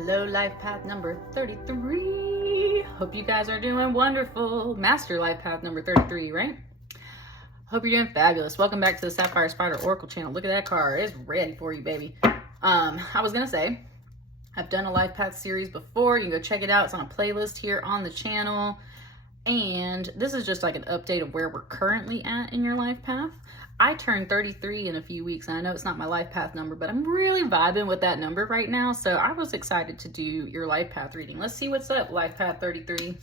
Hello, life path number 33. Hope you guys are doing wonderful. Master life path number 33, right? Hope you're doing fabulous. Welcome back to the Sapphire Spider Oracle channel. Look at that card. It's ready for you, baby. I was going to say, I've done a life path series before. You can go check it out. It's on a playlist here on the channel. And this is just like an update of where we're currently at in your life path. I turned 33 in a few weeks, and I know it's not my life path number, but I'm really vibing with that number right now. So I was excited to do your life path reading. Let's see what's up, life path 33.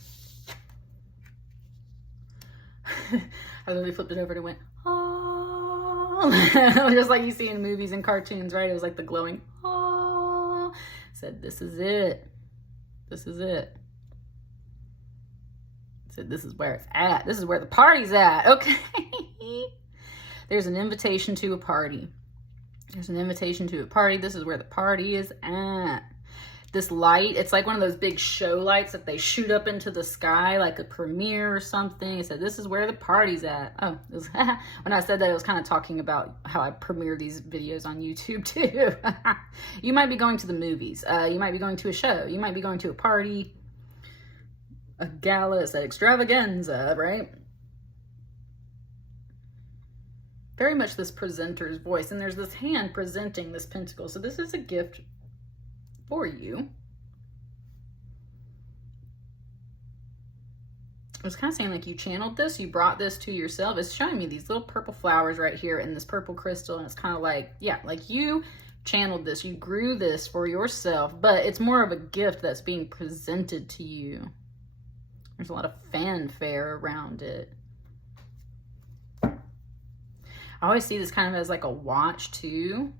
I literally flipped it over and it went, oh, just like you see in movies and cartoons, right? It was like the glowing, oh, said, this is it. This is it. Said, this is where it's at. This is where the party's at. Okay. There's an invitation to a party. There's an invitation to a party. This is where the party is at. This light, it's like one of those big show lights that they shoot up into the sky, like a premiere or something. It said, this is where the party's at. Oh, it was, when I said that, I was kind of talking about how I premiere these videos on YouTube too. You might be going to the movies. You might be going to a show. You might be going to a party, a gala, it's an extravaganza, right? Very much this presenter's voice. And there's this hand presenting this pentacle. So this is a gift for you. I was kind of saying like you channeled this, you brought this to yourself. It's showing me these little purple flowers right here in this purple crystal. And it's kind of like, yeah, like you channeled this, you grew this for yourself, but it's more of a gift that's being presented to you. There's a lot of fanfare around it. I always see this kind of as like a watch too.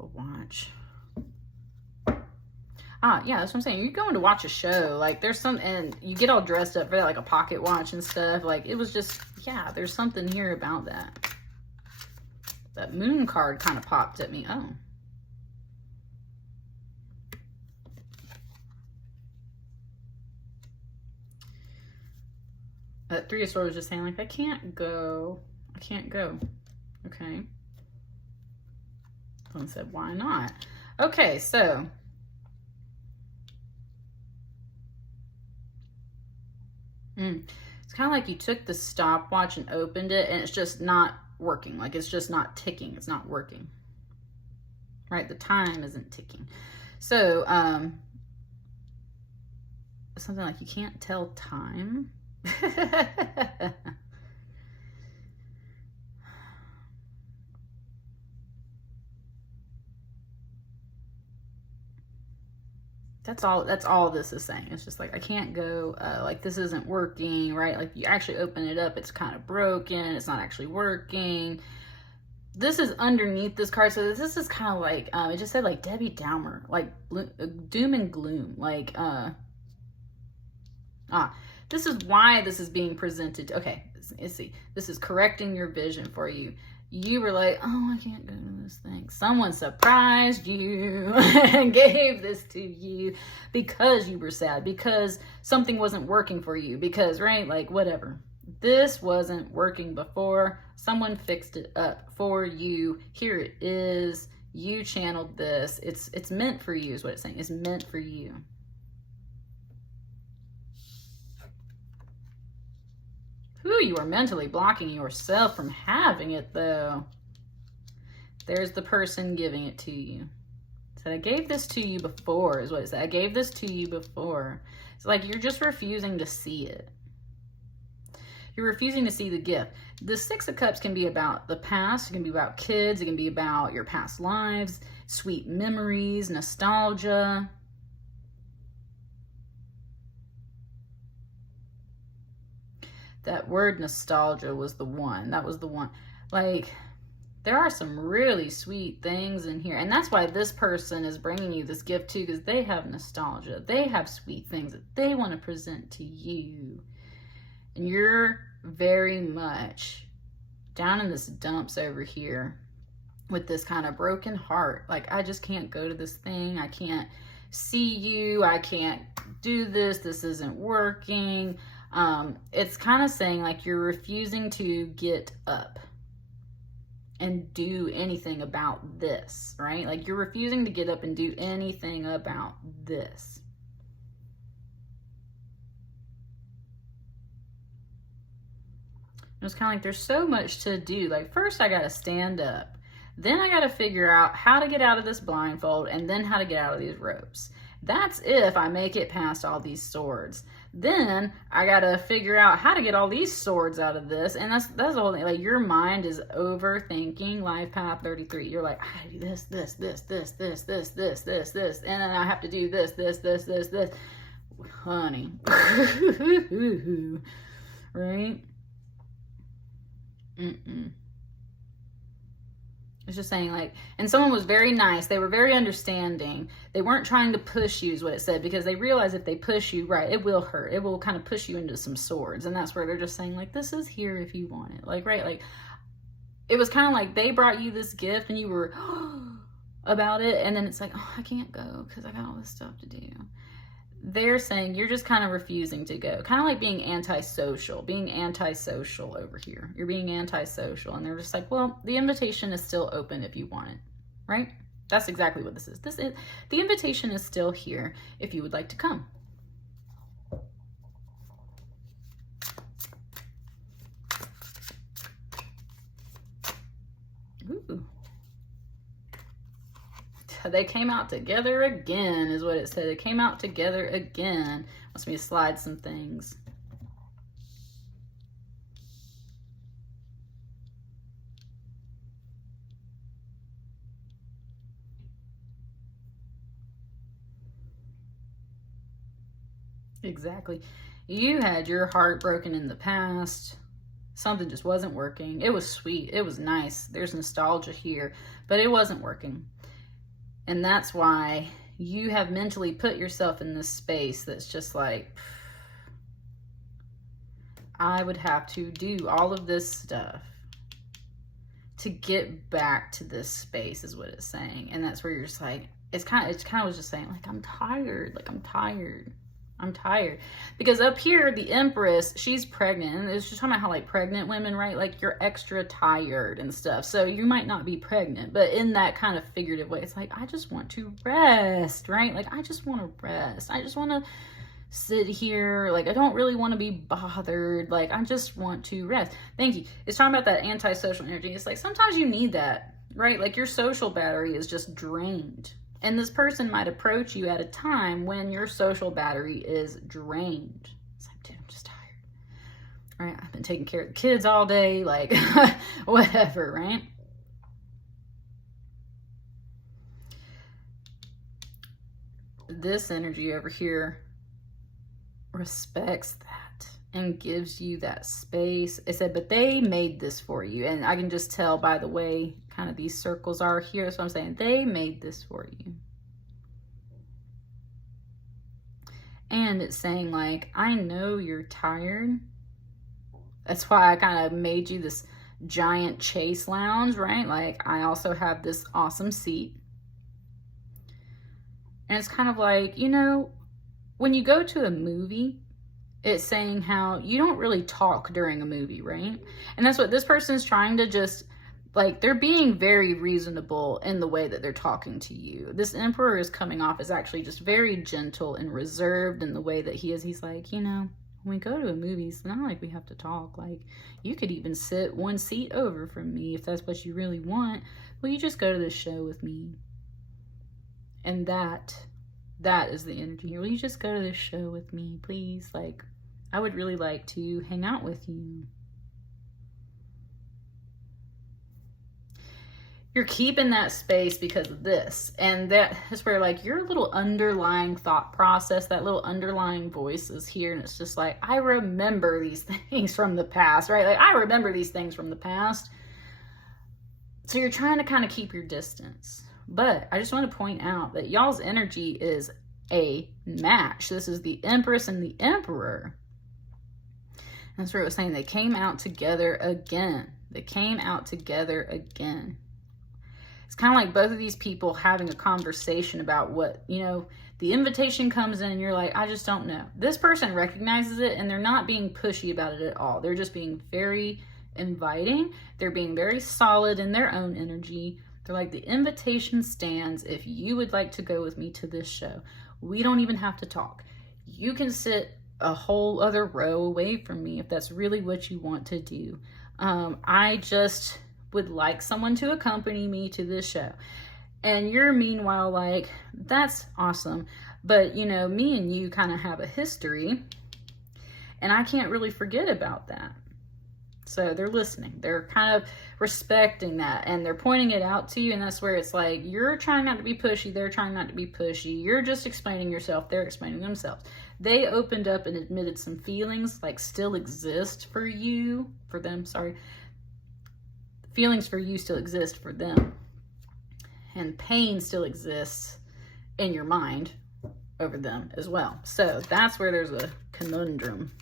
A watch. Ah, yeah, that's what I'm saying. You're going to watch a show. Like there's some, and you get all dressed up for like a pocket watch and stuff. Like it was just, yeah, there's something here about that. That moon card kind of popped at me. Oh. That Three of Swords was just saying like, I can't go. I can't go. Okay. Someone said, why not? Okay, so. It's kind of like you took the stopwatch and opened it and it's just not working. Like it's just not ticking. It's not working. Right? The time isn't ticking. So, something like you can't tell time. That's all this is saying. It's just like, I can't go, like this isn't working, right? Like you actually open it up, it's kind of broken, it's not actually working. This is underneath this card, so this is kind of like, it just said like Debbie Downer, like doom and gloom, like, this is why this is being presented. Okay, let's see. This is correcting your vision for you. You were like, oh, I can't go to this thing. Someone surprised you and gave this to you because you were sad, because something wasn't working for you, because, right, like whatever. This wasn't working before. Someone fixed it up for you. Here it is. You channeled this. It's meant for you is what it's saying. It's meant for you. Ooh, you are mentally blocking yourself from having it, though. There's the person giving it to you. So I gave this to you before, is what it said. I gave this to you before. It's like you're just refusing to see it. You're refusing to see the gift. The Six of Cups can be about the past. It can be about kids. It can be about your past lives, sweet memories, nostalgia. That word nostalgia was the one. That was the one. Like, there are some really sweet things in here. And that's why this person is bringing you this gift too, because they have nostalgia. They have sweet things that they want to present to you. And you're very much down in this dumps over here with this kind of broken heart. Like, I just can't go to this thing. I can't see you. I can't do this. This isn't working. It's kind of saying like you're refusing to get up. and do anything about this, right? Like you're refusing to get up and do anything about this. It's kind of like there's so much to do. Like first I got to stand up. Then I got to figure out how to get out of this blindfold and then how to get out of these ropes. That's if I make it past all these swords. Then I got to figure out how to get all these swords out of this. And that's the whole thing. Like your mind is overthinking life path 33. You're like, I do this. And then I have to do this. Honey. Right? It's just saying like, and someone was very nice. They were very understanding. They weren't trying to push you is what it said, because they realize if they push you, right, it will hurt. It will kind of push you into some swords. And that's where they're just saying like, this is here if you want it. Like, right. Like it was kind of like they brought you this gift and you were about it. And then it's like, oh, I can't go because I got all this stuff to do. They're saying you're just kind of refusing to go. Kind of like being antisocial over here. You're being antisocial. And they're just like, well, the invitation is still open if you want it, right? That's exactly what this is. The invitation is still here if you would like to come. Ooh. They came out together again is what it said. They came out together again. Wants me to slide some things. Exactly. You had your heart broken in the past. Something just wasn't working. It was sweet. It was nice. There's nostalgia here, but it wasn't working. And that's why you have mentally put yourself in this space that's just like, I would have to do all of this stuff to get back to this space is what it's saying. And that's where you're just like, it's kind of was just saying like, I'm tired. Because up here, the Empress, she's pregnant. And it's just talking about how like pregnant women, right? Like you're extra tired and stuff. So you might not be pregnant, but in that kind of figurative way, it's like, I just want to rest, right? Like, I just want to rest. I just want to sit here. Like, I don't really want to be bothered. Like, I just want to rest. Thank you. It's talking about that antisocial energy. It's like, sometimes you need that, right? Like your social battery is just drained. And this person might approach you at a time when your social battery is drained. It's like, dude, I'm just tired. Right? I've been taking care of the kids all day, like whatever, right? This energy over here respects that and gives you that space. It said, but they made this for you. And I can just tell by the way kind of these circles are here. So I'm saying they made this for you. And it's saying like, I know you're tired. That's why I kind of made you this giant chase lounge, right? Like I also have this awesome seat. And it's kind of like, you know, when you go to a movie, it's saying how you don't really talk during a movie, right? And that's what this person is trying to just, like, they're being very reasonable in the way that they're talking to you. This Emperor is coming off as actually just very gentle and reserved in the way that he is. He's like, you know, when we go to a movie, it's not like we have to talk. Like, you could even sit one seat over from me if that's what you really want. Will you just go to this show with me? And that is the energy here. Will you just go to this show with me, please? Like, I would really like to hang out with you. You're keeping that space because of this. And that is where, like, your little underlying thought process, that little underlying voice is here. And it's just like, I remember these things from the past, right? Like, I remember these things from the past. So you're trying to kind of keep your distance. But I just want to point out that y'all's energy is a match. This is the Empress and the Emperor. And that's where it was saying they came out together again. They came out together again. It's kind of like both of these people having a conversation about what, you know, the invitation comes in and you're like, I just don't know. This person recognizes it and they're not being pushy about it at all. They're just being very inviting. They're being very solid in their own energy. They're like, the invitation stands if you would like to go with me to this show. We don't even have to talk. You can sit a whole other row away from me if that's really what you want to do. I just would like someone to accompany me to this show. And you're meanwhile like, that's awesome. But you know, me and you kind of have a history and I can't really forget about that. So they're listening. They're kind of respecting that and they're pointing it out to you. And that's where it's like, you're trying not to be pushy. They're trying not to be pushy. You're just explaining yourself. They're explaining themselves. They opened up and admitted some feelings like still exist for you, for them, sorry. Feelings for you still exist for them. And pain still exists in your mind over them as well. So that's where there's a conundrum.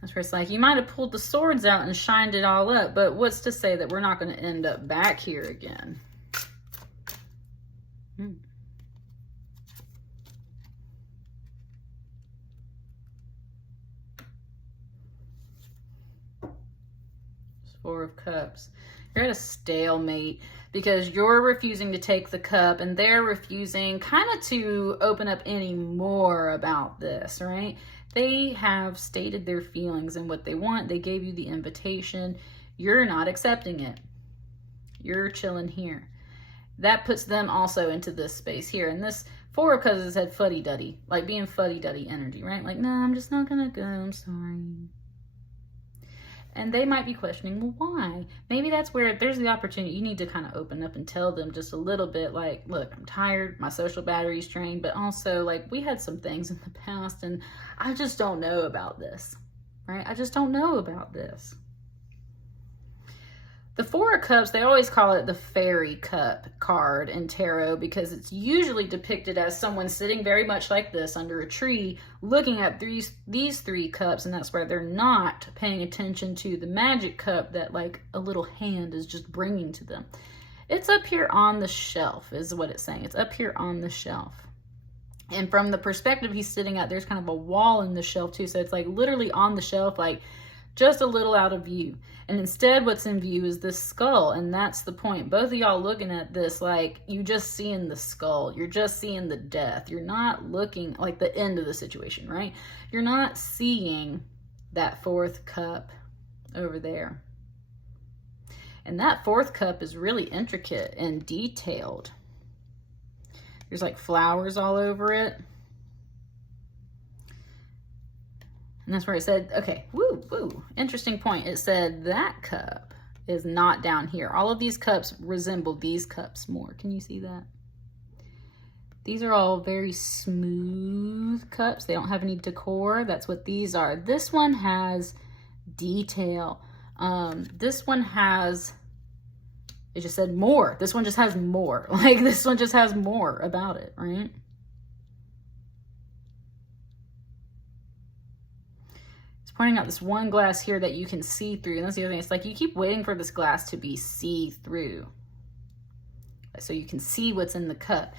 That's where it's like, you might have pulled the swords out and shined it all up, but what's to say that we're not going to end up back here again? Four of Cups. You're at a stalemate because you're refusing to take the cup and they're refusing kind of to open up any more about this, right? They have stated their feelings and what they want. They gave you the invitation. You're not accepting it. You're chilling here. That puts them also into this space here. And this Four of Cups has had fuddy-duddy, like being fuddy-duddy energy, right? Like, no, I'm just not gonna go, I'm sorry. And they might be questioning, well, why? Maybe that's where there's the opportunity. You need to kind of open up and tell them just a little bit like, look, I'm tired, my social battery's drained, but also like we had some things in the past and I just don't know about this, right? I just don't know about this. The Four of Cups, they always call it the fairy cup card in tarot because it's usually depicted as someone sitting very much like this under a tree looking at these three cups, and that's where they're not paying attention to the magic cup that like a little hand is just bringing to them. It's up here on the shelf is what it's saying. It's up here on the shelf. And from the perspective he's sitting at, there's kind of a wall in the shelf too. So it's like literally on the shelf, like just a little out of view. And instead what's in view is this skull. And that's the point. Both of y'all looking at this like you just seeing the skull. You're just seeing the death. You're not looking like the end of the situation, right? You're not seeing that fourth cup over there. And that fourth cup is really intricate and detailed. There's like flowers all over it. And that's where it said, okay, woo, interesting point. It said that cup is not down here. All of these cups resemble these cups more. Can you see that? These are all very smooth cups. They don't have any decor. That's what these are. This one has detail. This one has, it just said more. This one just has more. Like this one just has more about it, right? Pointing out this one glass here that you can see through. And that's the other thing. It's like you keep waiting for this glass to be see-through. So you can see what's in the cup.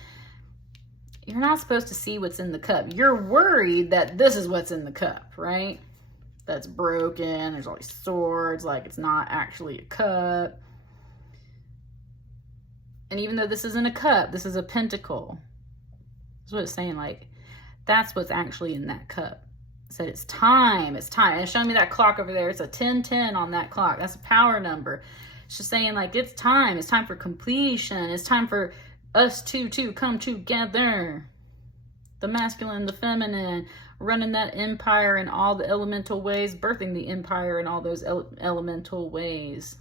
You're not supposed to see what's in the cup. You're worried that this is what's in the cup, right? That's broken. There's all these swords. Like it's not actually a cup. And even though this isn't a cup, this is a pentacle. That's what it's saying. Like that's what's actually in that cup. Said it's time, it's time. And it's showing me that clock over there. It's a 1010 on that clock. That's a power number. It's just saying like it's time for completion. It's time for us two to come together. The masculine, the feminine, running that empire in all the elemental ways, birthing the empire in all those elemental ways.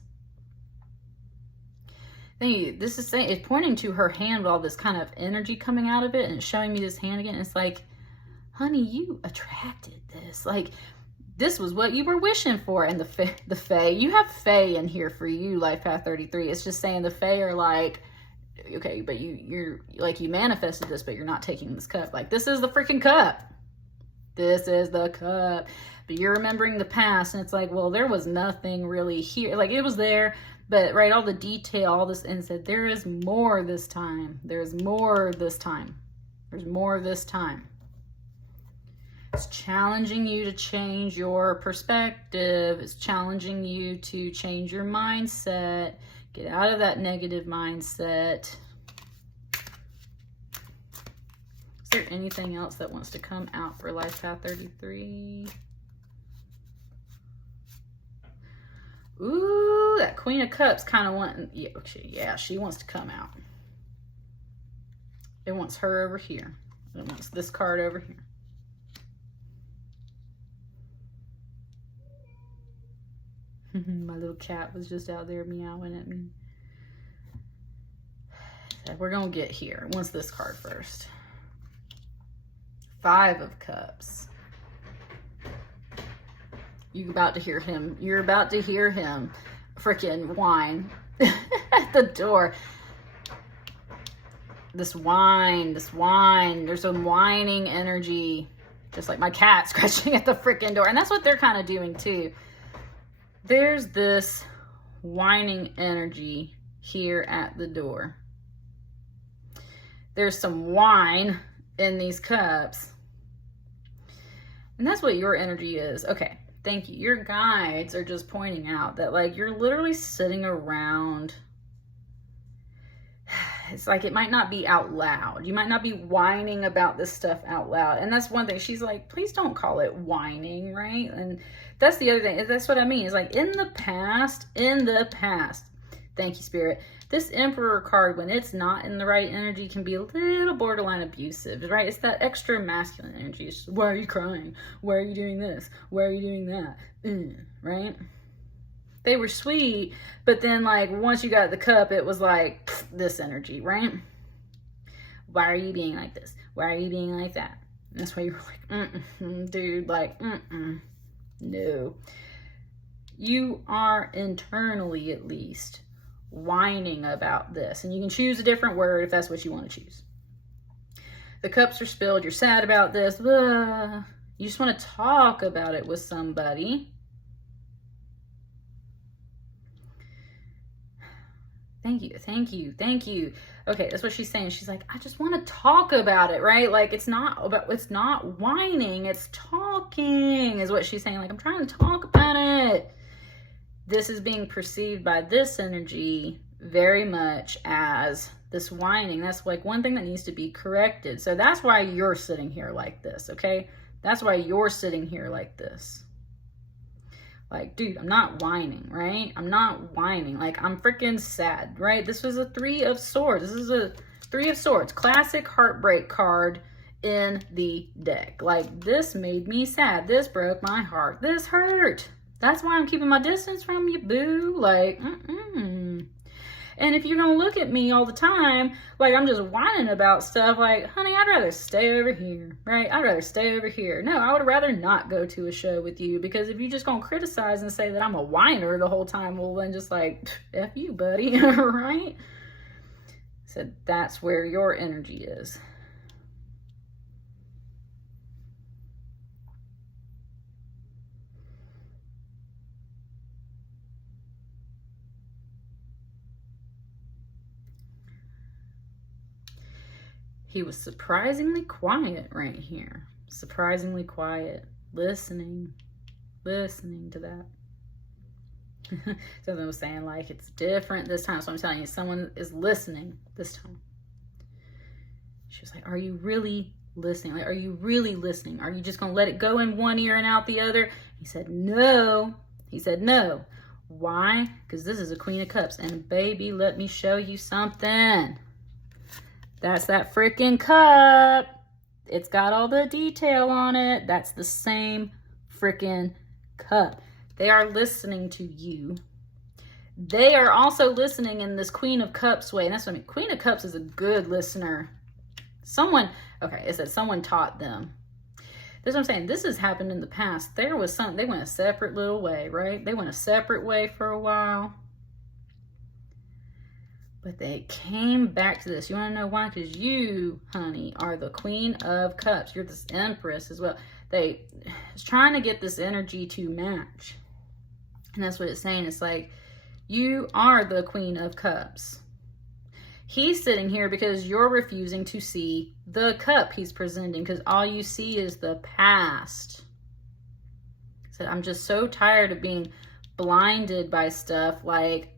This is saying, it's pointing to her hand with all this kind of energy coming out of it, and it's showing me this hand again. It's like, honey, you attracted this. Like, this was what you were wishing for. And the Fae, you have Fae in here for you, Life Path 33. It's just saying the Fae are like, okay, but you're like, you manifested this, but you're not taking this cup. Like, this is the freaking cup. This is the cup. But you're remembering the past, and it's like, well, there was nothing really here. Like, it was there, but, right, all the detail, all this, and said, there is more this time. There's more this time. There's more this time. It's challenging you to change your perspective. It's challenging you to change your mindset. Get out of that negative mindset. Is there anything else that wants to come out for Life Path 33? Ooh, that Queen of Cups kind of wanting, yeah, she wants to come out. It wants her over here. It wants this card over here. My little cat was just out there meowing at me. We're going to get here. It wants this card first. 5 of Cups. You're about to hear him. You're about to hear him freaking whine at the door. This whine. There's some whining energy. Just like my cat scratching at the freaking door. And that's what they're kind of doing too. There's this whining energy here at the door. There's some whine in these cups. And that's what your energy is. Okay, thank you. Your guides are just pointing out that like you're literally sitting around. It's like it might not be out loud. You might not be whining about this stuff out loud. And that's one thing. She's like, please don't call it whining, right? And that's the other thing. That's what I mean. It's like in the past, thank you, Spirit. This Emperor card, when it's not in the right energy, can be a little borderline abusive, right? It's that extra masculine energy. It's, why are you crying? Why are you doing this? Why are you doing that? Right? They were sweet, but then like once you got the cup, it was like this energy, right? Why are you being like this? Why are you being like that? And that's why you were like, dude, like, no. You are internally, at least, whining about this. And you can choose a different word if that's what you want to choose. The cups are spilled. You're sad about this. Blah. You just want to talk about it with somebody. Thank you, thank you, thank you. Okay, that's what she's saying. She's like, I just want to talk about it, right? Like it's not whining, it's talking is what she's saying. Like I'm trying to talk about it. This is being perceived by this energy very much as this whining. That's like one thing that needs to be corrected. So that's why you're sitting here like this, okay? That's why you're sitting here like this. Like, dude, I'm not whining, right? I'm not whining. Like, I'm freaking sad, right? This was a 3 of Swords. This is a 3 of Swords. Classic heartbreak card in the deck. Like, this made me sad. This broke my heart. This hurt. That's why I'm keeping my distance from you, boo. Like, And if you're going to look at me all the time, like I'm just whining about stuff, like, honey, I'd rather stay over here, right? I'd rather stay over here. No, I would rather not go to a show with you, because if you're just going to criticize and say that I'm a whiner the whole time, well, then just like, F you, buddy, right? So that's where your energy is. He was surprisingly quiet right here. Surprisingly quiet. Listening to that. So I was saying, like, it's different this time. So I'm telling you, someone is listening this time. She was like, are you really listening? Like, are you really listening? Are you just going to let it go in one ear and out the other? He said, no. He said, no. Why? Because this is a Queen of Cups. And baby, let me show you something. That's that freaking cup. It's got all the detail on it. That's the same freaking cup. They are listening to you. They are also listening in this Queen of Cups way. And that's what I mean. Queen of Cups is a good listener. It said someone taught them. That's what I'm saying. This has happened in the past. They went a separate little way, right? They went a separate way for a while. But they came back to this. You want to know why? Because you, honey, are the Queen of Cups. You're this Empress as well. It's trying to get this energy to match. And that's what it's saying. It's like, you are the Queen of Cups. He's sitting here because you're refusing to see the cup he's presenting, because all you see is the past. So I'm just so tired of being blinded by stuff. Like,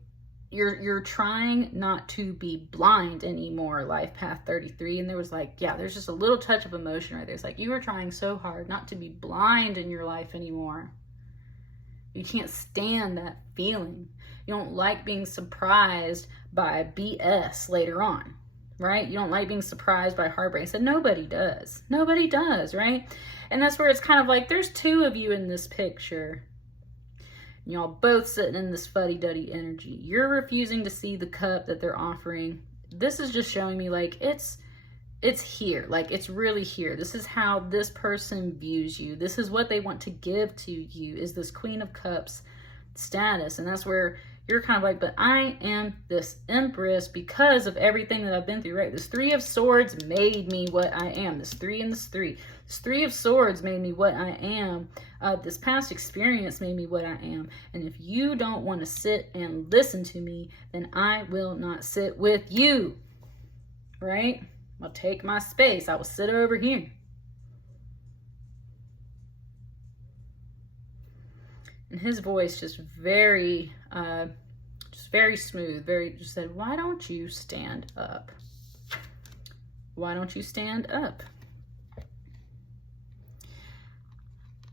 you're trying not to be blind anymore, life path 33. And there was like, yeah, there's just a little touch of emotion right there. It's like you were trying so hard not to be blind in your life anymore. You can't stand that feeling. You don't like being surprised by BS later on, right? You don't like being surprised by heartbreak. I said nobody does. Nobody does, right? And that's where it's kind of like there's two of you in this picture. Y'all both sitting in this fuddy-duddy energy. You're refusing to see the cup that they're offering. This is just showing me like it's here. Like, it's really here. This is how this person views you. This is what they want to give to you, is this Queen of Cups status. And that's where you're kind of like, but I am this Empress because of everything that I've been through, right? This Three of Swords made me what I am. This three and this three. This Three of Swords made me what I am. This past experience made me what I am. And if you don't want to sit and listen to me, then I will not sit with you, right? I'll take my space. I will sit over here. And his voice just very smooth, just said, why don't you stand up? Why don't you stand up?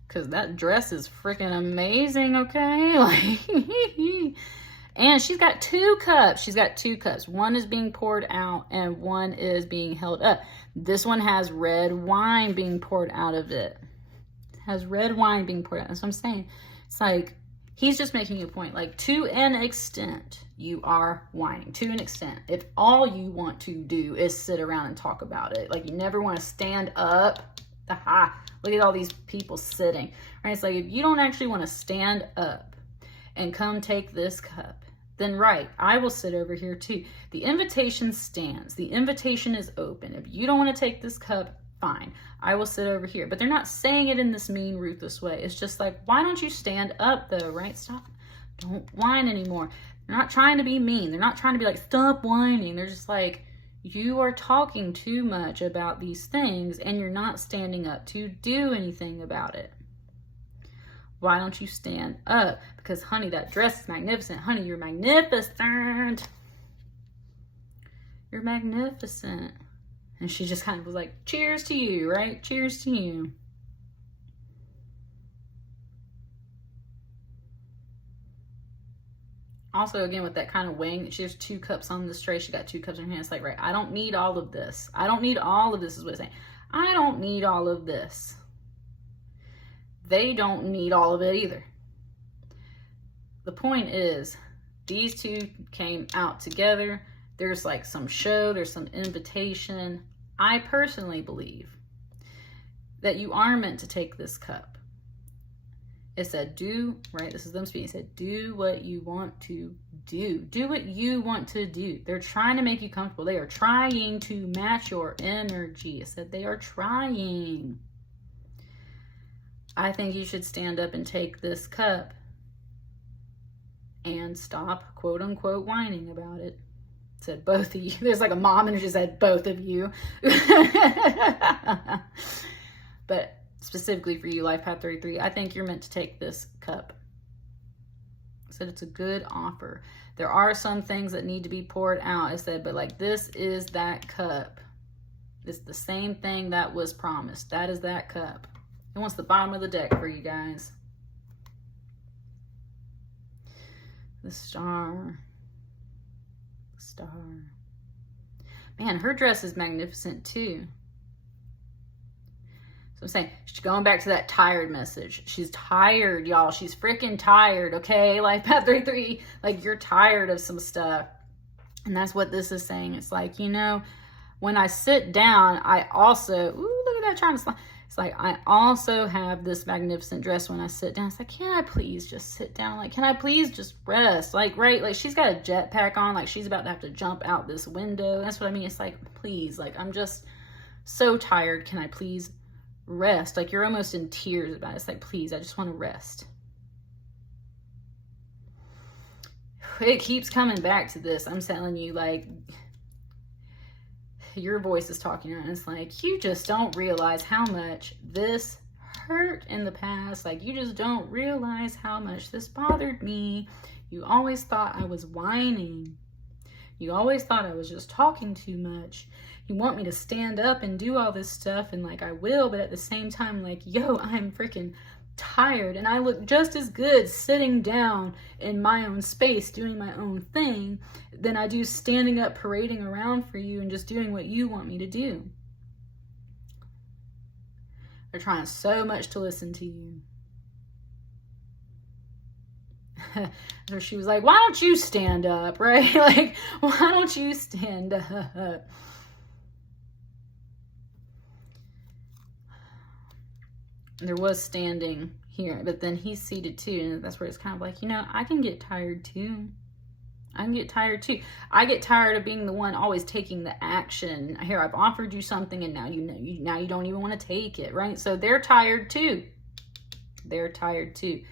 Because that dress is freaking amazing, okay? Like, and she's got two cups. She's got two cups. One is being poured out and one is being held up. This one has red wine being poured out of it. It has red wine being poured out. That's what I'm saying. It's like, he's just making a point. Like, to an extent, you are whining. To an extent. If all you want to do is sit around and talk about it. Like, you never want to stand up. Aha. Look at all these people sitting. Right? It's like, if you don't actually want to stand up and come take this cup, then right, I will sit over here too. The invitation stands. The invitation is open. If you don't want to take this cup, fine, I will sit over here. But they're not saying it in this mean, ruthless way. It's just like, why don't you stand up though, right? Stop. Don't whine anymore. They're not trying to be mean. They're not trying to be like, stop whining. They're just like, you are talking too much about these things and you're not standing up to do anything about it. Why don't you stand up? Because, honey, that dress is magnificent. Honey, you're magnificent. You're magnificent. And she just kind of was like, cheers to you, right? Cheers to you. Also, again, with that kind of weighing, she has two cups on this tray. She got two cups in her hand. It's like, right, I don't need all of this. I don't need all of this is what it's saying. I don't need all of this. They don't need all of it either. The point is, these two came out together. There's like some show, there's some invitation. I personally believe that you are meant to take this cup. It said, do, right? This is them speaking. It said, do what you want to do. Do what you want to do. They're trying to make you comfortable. They are trying to match your energy. It said they are trying. I think you should stand up and take this cup and stop, quote unquote, whining about it. It said both of you. There's like a mom and it just said both of you. But specifically for you, Life Path 33, I think you're meant to take this cup. It said it's a good offer. There are some things that need to be poured out. It said, but like, this is that cup. It's the same thing that was promised. That is that cup. It wants the bottom of the deck for you guys. The star. The star. Man, her dress is magnificent too. So I'm saying, she's going back to that tired message. She's tired, y'all. She's freaking tired, okay? Life Path 33, like, you're tired of some stuff. And that's what this is saying. It's like, you know, when I sit down, I also, ooh, look at that trying to slide. It's like, I also have this magnificent dress when I sit down. It's like, can I please just sit down? Like, can I please just rest? Like, right, like, she's got a jetpack on. Like, she's about to have to jump out this window. That's what I mean. It's like, please, like, I'm just so tired. Can I please rest? Like, you're almost in tears about it. It's like, please, I just want to rest. It keeps coming back to this. I'm telling you, like, your voice is talking, and it's like, you just don't realize how much this hurt in the past. Like, you just don't realize how much this bothered me. You always thought I was whining. You always thought I was just talking too much. You want me to stand up and do all this stuff, and like I will, but at the same time, like, yo, I'm freaking tired, and I look just as good sitting down in my own space doing my own thing than I do standing up parading around for you and just doing what you want me to do. They're trying so much to listen to you. So she was like, why don't you stand up, right? Like, why don't you stand up? There was standing here, but then he's seated too, and that's where it's kind of like, you know, I can get tired too. I can get tired too. I get tired of being the one always taking the action. Here, I've offered you something, and now now you don't even want to take it, right? So they're tired too. They're tired too.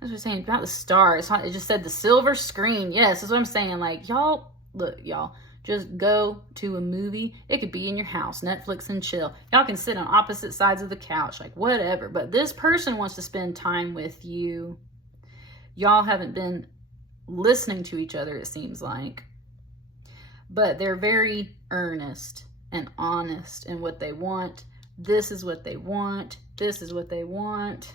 That's what I'm saying about the stars. It just said the silver screen. Yes, that's what I'm saying. Like, y'all, look, y'all. Just go to a movie. It could be in your house, Netflix and chill. Y'all can sit on opposite sides of the couch, like whatever. But this person wants to spend time with you. Y'all haven't been listening to each other, it seems like. But they're very earnest and honest in what they want. This is what they want. This is what they want.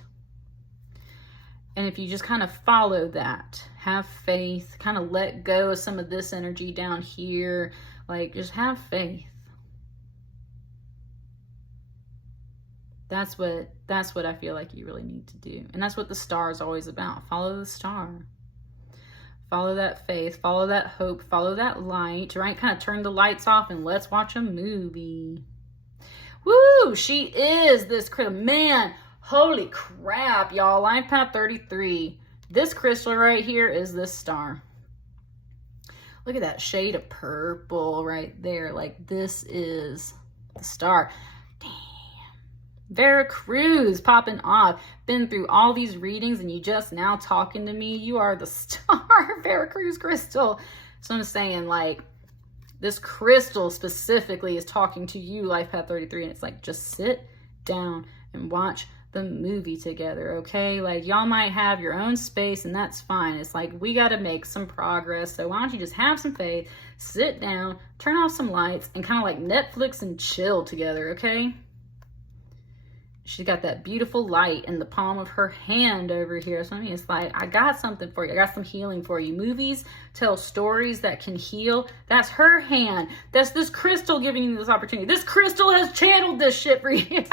And if you just kind of follow that, have faith, kind of let go of some of this energy down here, like just have faith. That's what I feel like you really need to do. And that's what the star is always about. Follow the star. Follow that faith, follow that hope, follow that light, right? Kind of turn the lights off and let's watch a movie. Woo! She is this crystal. Man, holy crap, y'all. Life Path 33. This crystal right here is this star. Look at that shade of purple right there. Like, this is the star. Damn. Veracruz popping off. Been through all these readings and you just now talking to me. You are the star, Veracruz crystal. So I'm saying, like, this crystal specifically is talking to you, Life Path 33. And it's like, just sit down and watch the movie together, okay? Like, y'all might have your own space and that's fine. It's like, we got to make some progress. So why don't you just have some faith, sit down, turn off some lights, and kind of like Netflix and chill together, okay? She's got that beautiful light in the palm of her hand over here. So I mean, it's like, I got something for you. I got some healing for you. Movies tell stories that can heal. That's her hand. That's this crystal giving you this opportunity. This crystal has channeled this shit for you.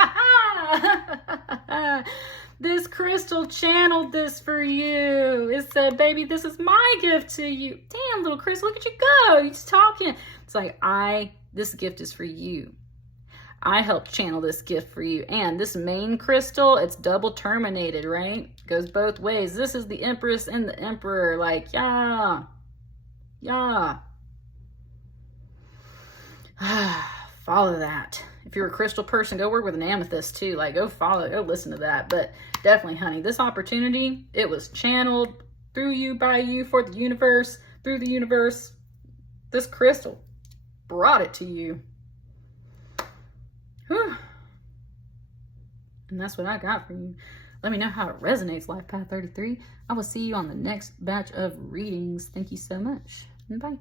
This crystal channeled this for you. It said, baby, this is my gift to you. Damn, little crystal, look at you go. You're just talking. It's like, this gift is for you. I helped channel this gift for you. And this main crystal, it's double terminated, right? Goes both ways. This is the Empress and the Emperor. Like, yeah. Yeah. Follow that. If you're a crystal person, go work with an amethyst too. Like, go listen to that. But definitely, honey, this opportunity, it was channeled through you, by you, for the universe, through the universe. This crystal brought it to you. Whew. And that's what I got for you. Let me know how it resonates, Life Path 33. I will see you on the next batch of readings. Thank you so much. And bye.